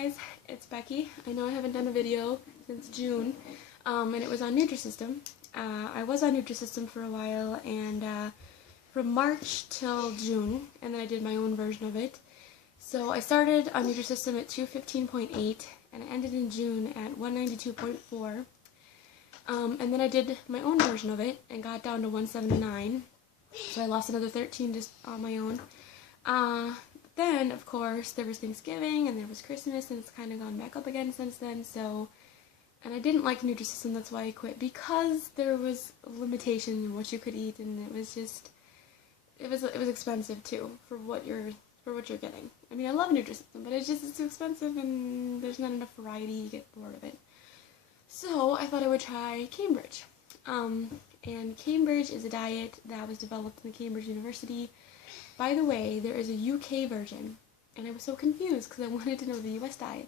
guys, it's Becky. I know I haven't done a video since June, and it was on Nutrisystem. I was on Nutrisystem for a while, and from March till June, and then I did my own version of it. So I started on Nutrisystem at 215.8, and I ended in June at 192.4. And then I did my own version of it, and got down to 179, so I lost another 13 just on my own. Then, of course, there was Thanksgiving, and there was Christmas, and it's kind of gone back up again since then, so, and I didn't like Nutrisystem, that's why I quit, because there was a limitation in what you could eat, and it was just, it was expensive, too, for what you're getting. I mean, I love Nutrisystem, but it's too expensive, and there's not enough variety, you get bored of it. So, I thought I would try Cambridge. And Cambridge is a diet that was developed in the Cambridge University. By the way, there is a UK version, and I was so confused because I wanted to know the US diet.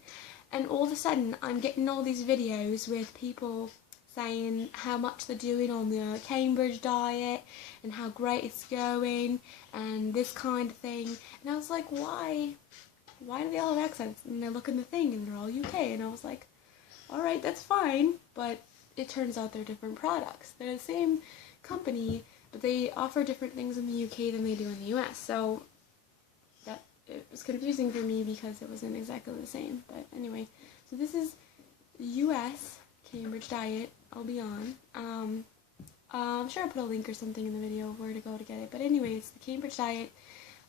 And all of a sudden, I'm getting all these videos with people saying how much they're doing on the Cambridge diet, and how great it's going, and this kind of thing. And I was like, why? Why do they all have accents? And I look in the thing, and they're all UK, and I was like, alright, that's fine, but it turns out they're different products. They're the same company, but they offer different things in the UK than they do in the US, so it was confusing for me because it wasn't exactly the same. But anyway, so this is US Cambridge diet I'll be on. I'm sure I'll put a link or something in the video of where to go to get it, but anyways, the Cambridge diet,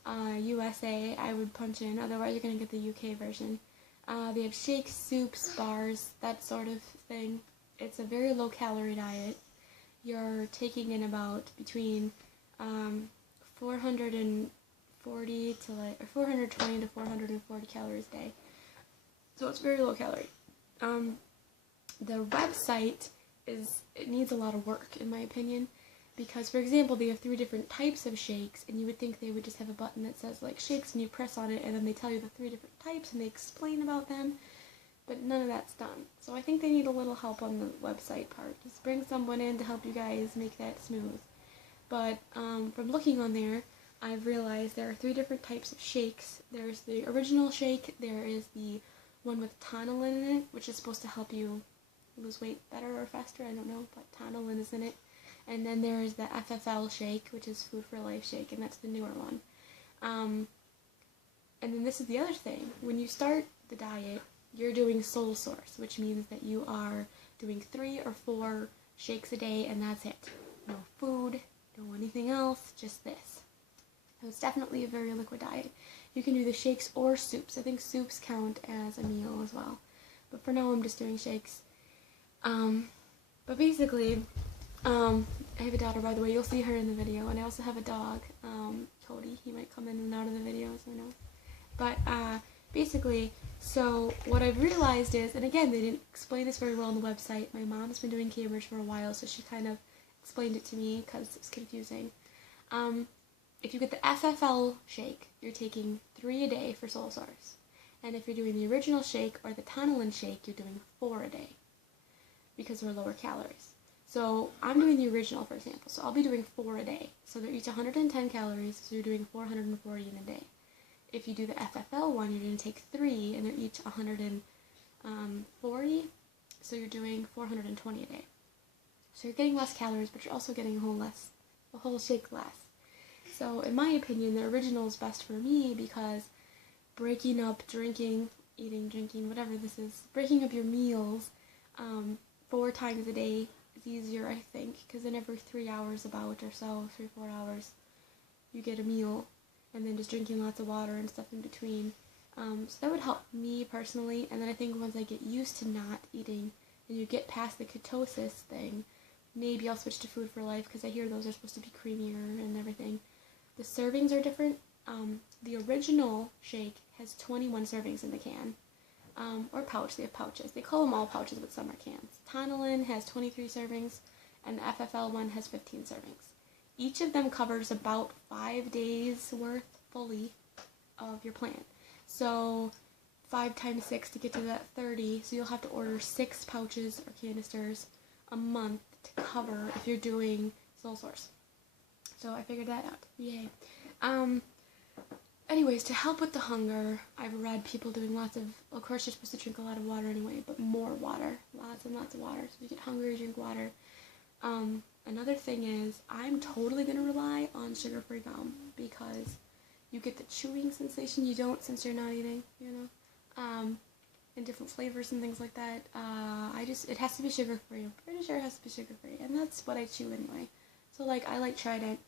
U.S.A, I would punch in, otherwise you're going to get the UK version. They have shakes, soups, bars, that sort of thing. It's a very low calorie diet. You're taking in about between 420 to 440 calories a day. So it's very low calorie. The website it needs a lot of work, in my opinion, because, for example, they have 3 different types of shakes, and you would think they would just have a button that says, like, shakes, and you press on it, and then they tell you the 3 different types, and they explain about them, but none of that's done. So I think they need a little help on the website part. Just bring someone in to help you guys make that smooth. But from looking on there, I've realized there are 3 different types of shakes. There's the original shake, there is the one with tantalin in it, which is supposed to help you lose weight better or faster, I don't know, but tantalin is in it. And then there is the FFL shake, which is Food for Life shake, and that's the newer one. And then this is the other thing. When you start the diet, you're doing sole source, which means that you are doing 3 or 4 shakes a day, and that's it. No food, no anything else, just this. So it's definitely a very liquid diet. You can do the shakes or soups. I think soups count as a meal as well. But for now, I'm just doing shakes. But basically, I have a daughter, by the way. You'll see her in the video. And I also have a dog, Cody. He might come in and out of the videos, who knows. But basically, so what I've realized is, and again, they didn't explain this very well on the website. My mom's been doing Cambridge for a while, so she kind of explained it to me because it's confusing. If you get the FFL shake, you're taking 3 a day for sole source. And if you're doing the original shake or the tantalin shake, you're doing 4 a day because they're lower calories. So I'm doing the original, for example, so I'll be doing 4 a day. So they're each 110 calories, so you're doing 440 in a day. If you do the FFL one, you're going to take 3, and they're each 140, so you're doing 420 a day. So you're getting less calories, but you're also getting a whole shake less. So in my opinion, the original is best for me because breaking up drinking, drinking, whatever this is, breaking up your meals 4 times a day is easier, I think, because then every 3 hours about or so, 3-4 hours, you get a meal, and then just drinking lots of water and stuff in between. So that would help me personally, and then I think once I get used to not eating, and you get past the ketosis thing, maybe I'll switch to Food for Life, because I hear those are supposed to be creamier and everything. The servings are different. The original shake has 21 servings in the can, or pouch. They have pouches. They call them all pouches, but some are cans. Tantalin has 23 servings, and the FFL one has 15 servings. Each of them covers about 5 days worth fully of your plan. So 5 times 6 to get to that 30, so you'll have to order 6 pouches or canisters a month to cover if you're doing sole source. So I figured that out. Yay. Anyways, to help with the hunger, I've read people doing lots of course you're supposed to drink a lot of water anyway, but more water. Lots and lots of water. So if you get hungry, drink water. Another thing is, I'm totally going to rely on sugar-free gum because you get the chewing sensation you don't since you're not eating, you know, and different flavors and things like that. It has to be sugar-free. I'm pretty sure it has to be sugar-free, and that's what I chew anyway. So, like, I like Trident,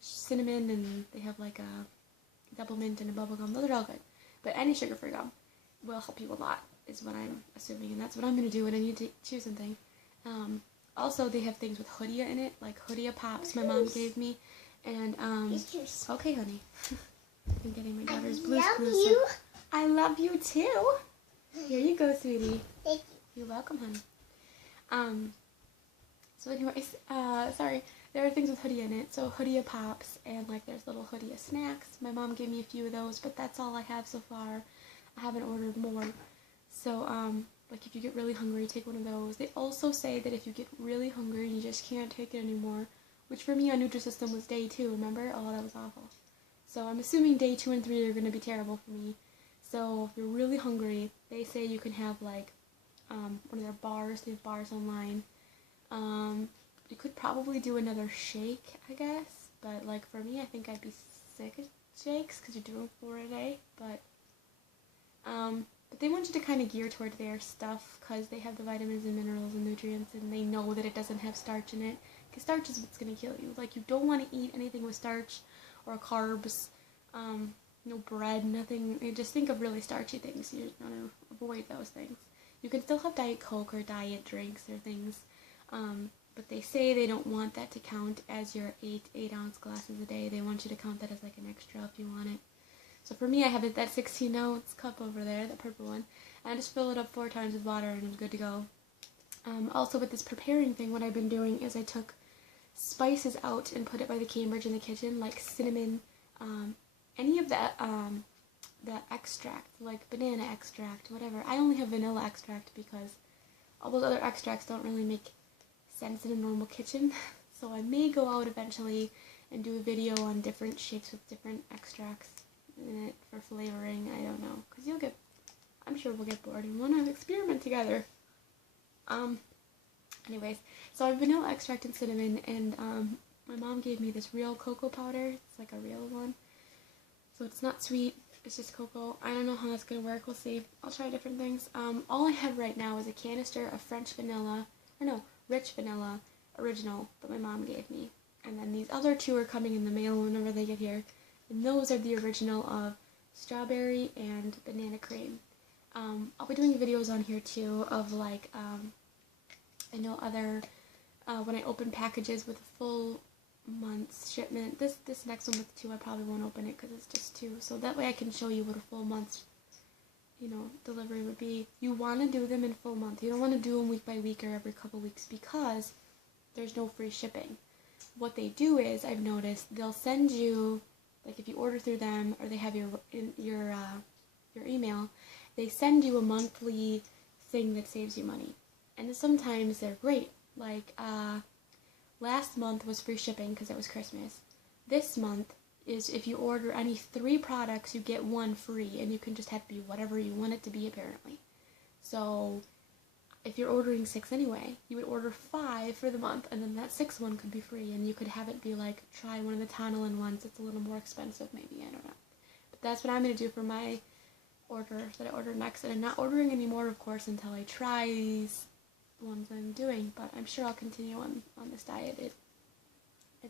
cinnamon, and they have, like, a double mint and a bubble gum. Those are all good. But any sugar-free gum will help you a lot, is what I'm assuming, and that's what I'm going to do when I need to chew something. Also, they have things with Hoodia in it, like Hoodia Pops my mom gave me, and, okay, honey. I'm getting my daughter's Blue's Clues. I love you too. Here you go, sweetie. Thank you. You're welcome, honey. So anyways, sorry, there are things with Hoodia in it, so Hoodia Pops, and, like, there's little Hoodia snacks. My mom gave me a few of those, but that's all I have so far. I haven't ordered more. So, like, if you get really hungry, take one of those. They also say that if you get really hungry and you just can't take it anymore, which for me on Nutrisystem was day 2, remember? Oh, that was awful. So I'm assuming day 2 and 3 are going to be terrible for me. So if you're really hungry, they say you can have, like, one of their bars. They have bars online. You could probably do another shake, I guess. But, like, for me, I think I'd be sick of shakes because you're doing 4 a day. But they want you to kind of gear toward their stuff because they have the vitamins and minerals and nutrients, and they know that it doesn't have starch in it. Because starch is what's going to kill you. Like, you don't want to eat anything with starch or carbs, no bread, nothing. Just think of really starchy things. You want to avoid those things. You can still have Diet Coke or diet drinks or things, but they say they don't want that to count as your 8-ounce glasses a day. They want you to count that as, like, an extra if you want it. So for me, I have that 16-ounce cup over there, that purple one, and I just fill it up 4 times with water and I'm good to go. Also, with this preparing thing, what I've been doing is I took spices out and put it by the Cambridge in the kitchen, like cinnamon, any of that, the extract, like banana extract, whatever. I only have vanilla extract because all those other extracts don't really make sense in a normal kitchen. So I may go out eventually and do a video on different shakes with different extracts in it for flavoring. I don't know, because I'm sure we'll get bored and want to experiment together. Anyways, so I have vanilla extract and cinnamon, and my mom gave me this real cocoa powder. It's like a real one. So it's not sweet, it's just cocoa. I don't know how that's going to work, we'll see. I'll try different things. All I have right now is a canister of rich vanilla, original, that my mom gave me. And then these other 2 are coming in the mail whenever they get here. And those are the original of strawberry and banana cream. I'll be doing videos on here too of, like, I know other, when I open packages with a full month's shipment. This next one with 2, I probably won't open it because it's just 2. So that way I can show you what a full month's, delivery would be. You want to do them in full month. You don't want to do them week by week or every couple weeks because there's no free shipping. What they do is, I've noticed, they'll send you, like, if you order through them or they have your email, they send you a monthly thing that saves you money. And sometimes they're great. Like, last month was free shipping because it was Christmas. This month is if you order any 3 products, you get 1 free, and you can just have it be whatever you want it to be, apparently. So if you're ordering 6 anyway, you would order 5 for the month, and then that 6th one could be free, and you could have it be like, try one of the Tonalin ones. It's a little more expensive, maybe, I don't know. But that's what I'm going to do for my order that I order next, and I'm not ordering any more, of course, until I try these ones I'm doing, but I'm sure I'll continue on this diet. It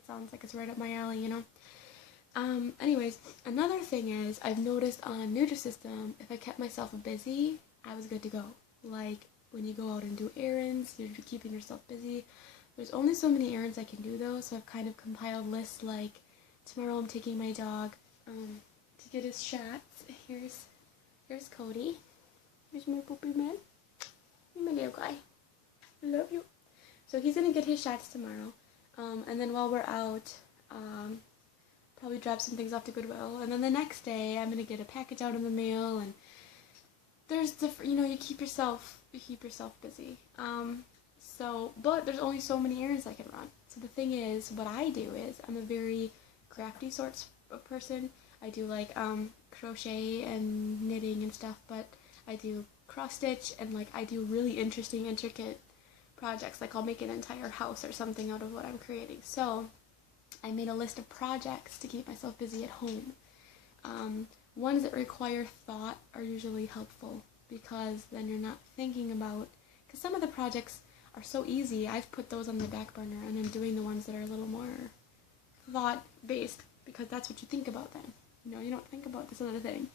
sounds like it's right up my alley, you know? Anyways, another thing is, I've noticed on Nutrisystem, if I kept myself busy, I was good to go. Like, when you go out and do errands, you're keeping yourself busy. There's only so many errands I can do, though, so I've kind of compiled lists, like, tomorrow I'm taking my dog, to get his shots. Here's Cody. Here's my poopy man. My little guy. I love you. So he's gonna get his shots tomorrow. And then while we're out, probably drop some things off to Goodwill. And then the next day, I'm gonna get a package out in the mail. And there's you keep yourself busy. But there's only so many errands I can run. So the thing is, what I do is, I'm a very crafty sort of person. I do like crochet and knitting and stuff, but I do cross stitch, and like I do really interesting, intricate projects. Like I'll make an entire house or something out of what I'm creating. So I made a list of projects to keep myself busy at home. Ones that require thought are usually helpful, because then you're not thinking about, because some of the projects are so easy, I've put those on the back burner, and I'm doing the ones that are a little more thought-based, because that's what you think about then. You know, you don't think about this other thing.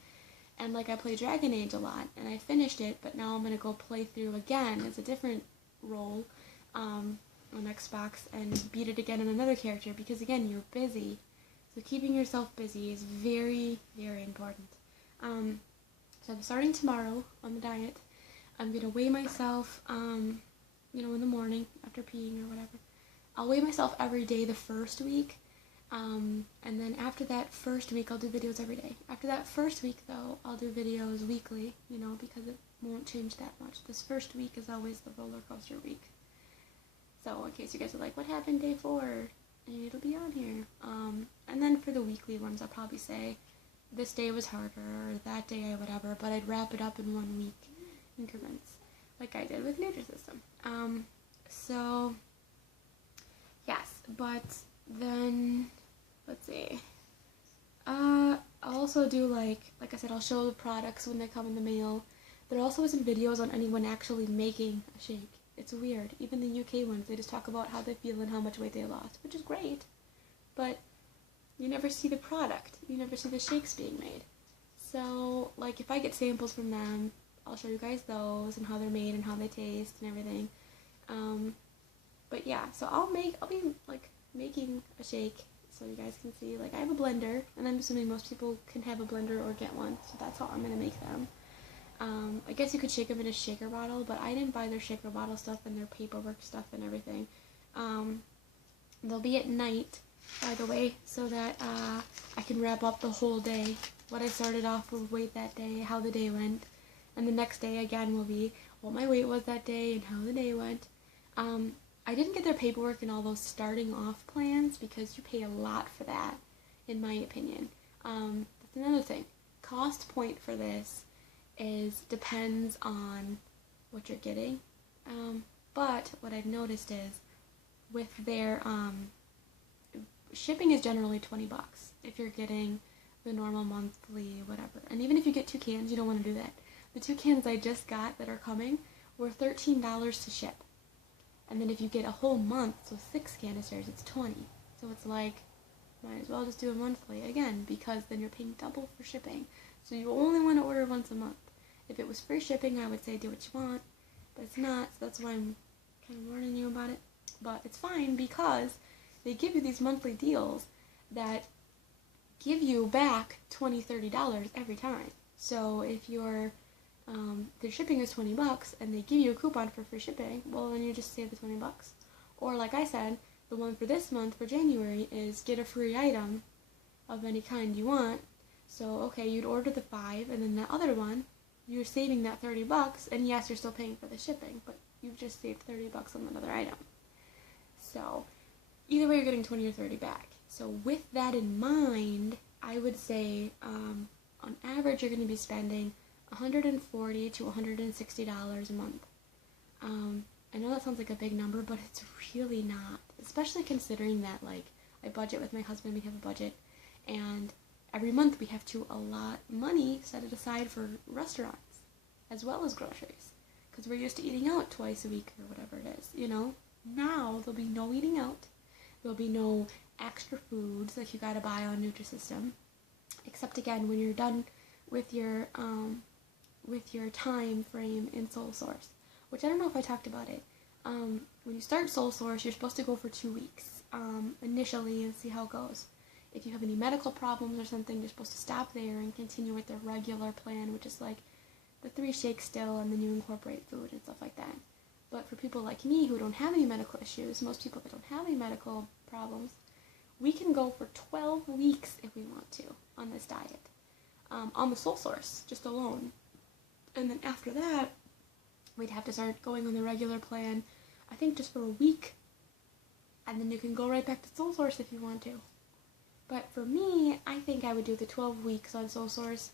And like I play Dragon Age a lot, and I finished it, but now I'm going to go play through again as a different role on Xbox and beat it again on another character, because again, you're busy. So keeping yourself busy is very, very important. So I'm starting tomorrow on the diet. I'm going to weigh myself, you know, in the morning after peeing or whatever. I'll weigh myself every day the first week. And then after that first week, I'll do videos every day. After that first week, though, I'll do videos weekly, you know, because it won't change that much. This first week is always the roller coaster week. So in case you guys are like, what happened day 4? And it'll be on here. And then for the weekly ones, I'll probably say, this day was harder, or that day or whatever, but I'd wrap it up in 1 week increments, like I did with Nutrisystem. So, yes, but then, let's see, I'll also do, like I said, I'll show the products when they come in the mail. There also isn't videos on anyone actually making a shake. It's weird. Even the UK ones, they just talk about how they feel and how much weight they lost, which is great, but you never see the product. You never see the shakes being made. So, like, if I get samples from them, I'll show you guys those and how they're made and how they taste and everything. But yeah, so I'll be, like, making a shake so you guys can see. Like, I have a blender, and I'm assuming most people can have a blender or get one, so that's how I'm going to make them. I guess you could shake them in a shaker bottle, but I didn't buy their shaker bottle stuff and their paperwork stuff and everything. They'll be at night, by the way, so that I can wrap up the whole day, what I started off with weight that day, how the day went, and the next day again will be what my weight was that day and how the day went. I didn't get their paperwork and all those starting off plans because you pay a lot for that, in my opinion. That's another thing. Cost point for this depends on what you're getting, but what I've noticed is with their shipping is generally $20 if you're getting the normal monthly whatever, and even if you get 2 cans, you don't want to do that. The 2 cans I just got that are coming were $13 to ship, and then if you get a whole month, so 6 canisters, it's $20. So it's like, might as well just do it monthly again, because then you're paying double for shipping. So you only want to order once a month. If it was free shipping, I would say do what you want, but it's not, so that's why I'm kind of warning you about it. But it's fine, because they give you these monthly deals that give you back $20, $30 every time. So if your their shipping is $20 and they give you a coupon for free shipping, well, then you just save the $20. Or like I said, the one for this month, for January, is get a free item of any kind you want. So, okay, you'd order the 5, and then the other one, you're saving that $30, and yes, you're still paying for the shipping, but you've just saved $30 on another item. So, either way, you're getting 20 or 30 back. So, with that in mind, I would say, on average, you're going to be spending $140 to $160 a month. I know that sounds like a big number, but it's really not. Especially considering that, like, I budget with my husband, we have a budget, and every month we have to allot money, set it aside for restaurants, as well as groceries. Because we're used to eating out twice a week or whatever it is, you know? Now, there'll be no eating out. There'll be no extra foods like you gotta buy on Nutrisystem. Except, again, when you're done with your time frame in Soul Source. Which I don't know if I talked about it. When you start Soul Source, you're supposed to go for 2 weeks initially and see how it goes. If you have any medical problems or something, you're supposed to stop there and continue with the regular plan, which is like the 3 shakes still, and then you incorporate food and stuff like that. But for people like me who don't have any medical issues, most people that don't have any medical problems, we can go for 12 weeks if we want to on this diet, on the Soul Source, just alone. And then after that, we'd have to start going on the regular plan, I think just for a week, and then you can go right back to Soul Source if you want to. But for me, I think I would do the 12 weeks on Soul Source,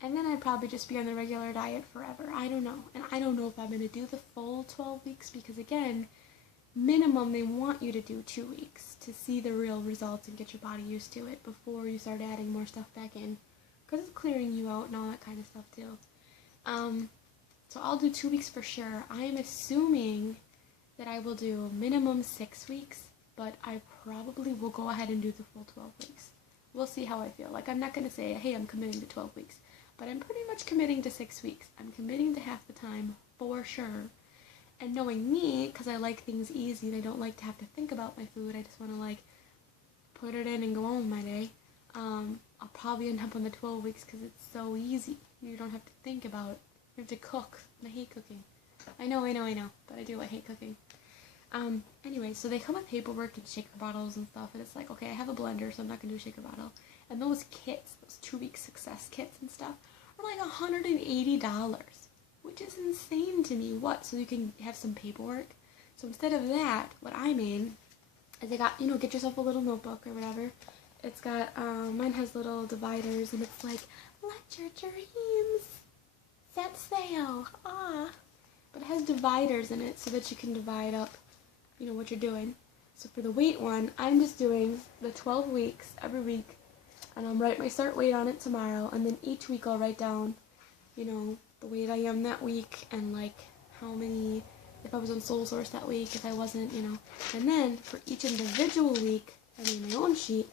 and then I'd probably just be on the regular diet forever. I don't know. And I don't know if I'm going to do the full 12 weeks because, again, minimum they want you to do 2 weeks to see the real results and get your body used to it before you start adding more stuff back in, because it's clearing you out and all that kind of stuff too. So I'll do 2 weeks for sure. I am assuming that I will do minimum 6 weeks, but I probably will go ahead and do the full 12 weeks. We'll see how I feel. Like, I'm not going to say, hey, I'm committing to 12 weeks, but I'm pretty much committing to 6 weeks. I'm committing to half the time for sure. And knowing me, because I like things easy and I don't like to have to think about my food, I just want to, like, put it in and go on with my day, I'll probably end up on the 12 weeks because it's so easy. You don't have to think about it. You have to cook, and I hate cooking. I know, but I do, I hate cooking. Anyway, so they come with paperwork and shaker bottles and stuff, and it's like, okay, I have a blender, so I'm not going to do a shaker bottle. And those kits, those 2-week success kits and stuff, are like $180, which is insane to me. What, so you can have some paperwork? So instead of that, what I made is I got, get yourself a little notebook or whatever. It's got, mine has little dividers, and it's like, let your dreams set sail, but it has dividers in it so that you can divide up, what you're doing. So for the weight one, I'm just doing the 12 weeks every week, and I'll write my start weight on it tomorrow, and then each week I'll write down, the weight I am that week, and like how many, if I was on Soul Source that week, if I wasn't, and then for each individual week, I made my own sheet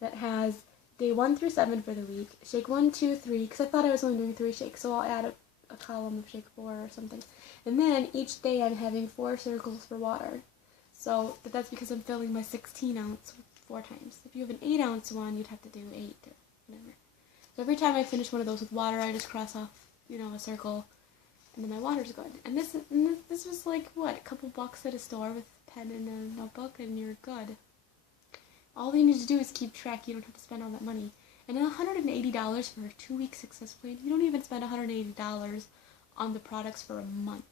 that has day 1 through 7 for the week, shake 1, 2, 3, because I thought I was only doing 3 shakes, so I'll add a column of shake 4 or something. And then each day I'm having 4 circles for water. So, but that's because I'm filling my 16 ounce 4 times. If you have an 8 ounce one, you'd have to do 8 or whatever. So every time I finish one of those with water, I just cross off, a circle, and then my water's good. And this was like, what, a couple bucks at a store with a pen and a notebook, and you're good. All you need to do is keep track. You don't have to spend all that money. And then $180 for a 2-week success plan. You don't even spend $180 on the products for a month.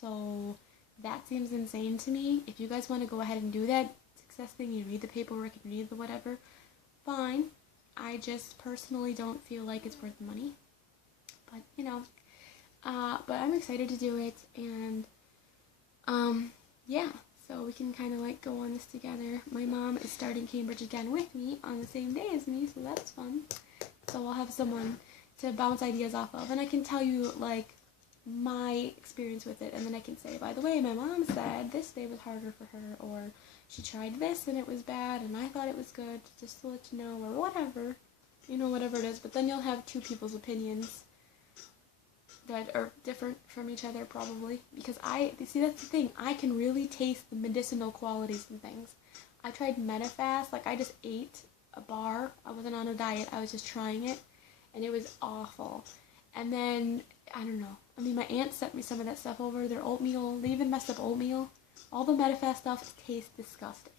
So that seems insane to me. If you guys want to go ahead and do that success thing, you read the paperwork, you read the whatever, fine. I just personally don't feel like it's worth the money. But, but I'm excited to do it. And, yeah. So we can kind of like go on this together. My mom is starting Cambridge again with me on the same day as me, so that's fun. So I'll have someone to bounce ideas off of, and I can tell you like my experience with it, and then I can say, by the way, my mom said this day was harder for her, or she tried this and it was bad, and I thought it was good, just to let you know, or whatever, whatever it is. But then you'll have 2 people's opinions that are different from each other probably, because see, that's the thing, I can really taste the medicinal qualities and things. I tried Medifast, like I just ate a bar, I wasn't on a diet, I was just trying it, and it was awful. And then, I don't know, my aunt sent me some of that stuff over, their oatmeal, they even messed up oatmeal. All the Medifast stuff tastes disgusting.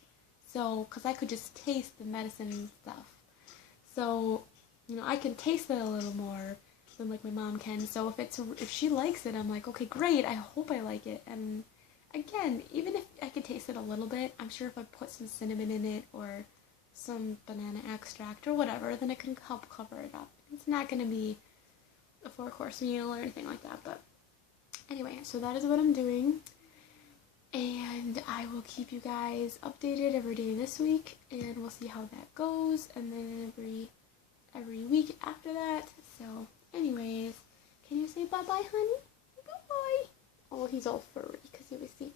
So, because I could just taste the medicine and stuff. So, I can taste it a little more than like my mom can. So if she likes it, I'm like, okay, great, I hope I like it. And again, even if I could taste it a little bit, I'm sure if I put some cinnamon in it or some banana extract or whatever, then it can help cover it up. It's not going to be a 4-course meal or anything like that. But anyway, so that is what I'm doing. And I will keep you guys updated every day this week, and we'll see how that goes. And then every week after that. So anyways, can you say bye-bye, honey? Bye-bye. Oh, he's all furry because he was sleeping.